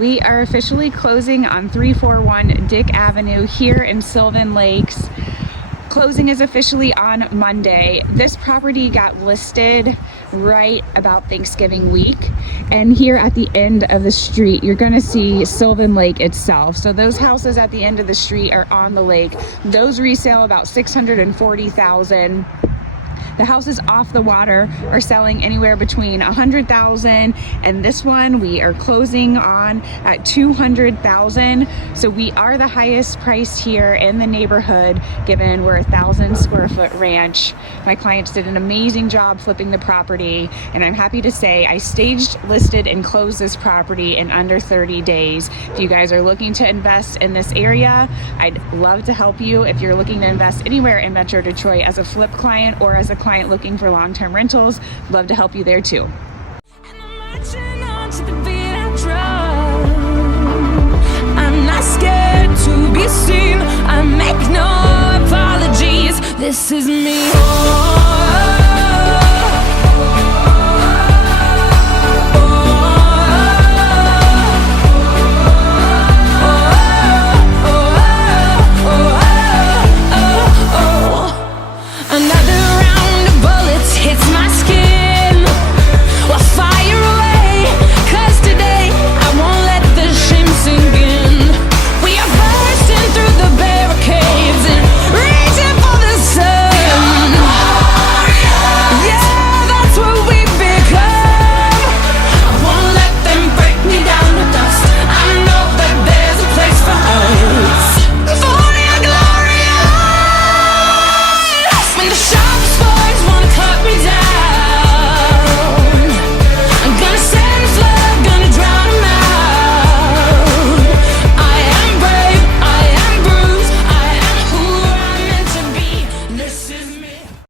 We are officially closing on 341 Dick Avenue here in Sylvan Lakes. Closing is officially on Monday. This property got listed right about Thanksgiving week. And here at the end of the street, you're gonna see Sylvan Lake itself. So those houses at the end of the street are on the lake. Those resale about $640,000. The houses off the water are selling anywhere between $100,000 and this one we are closing on at $200,000. So we are the highest price here in the neighborhood, given we're a 1,000 square foot ranch. My clients did an amazing job flipping the property, and I'm happy to say I staged, listed, and closed this property in under 30 days. If you guys are looking to invest in this area, I'd love to help you. If you're looking to invest anywhere in Metro Detroit as a flip client or as a client looking for long-term rentals, love to help you there too. I'm not scared to be seen. I make no apologies. This is me. When the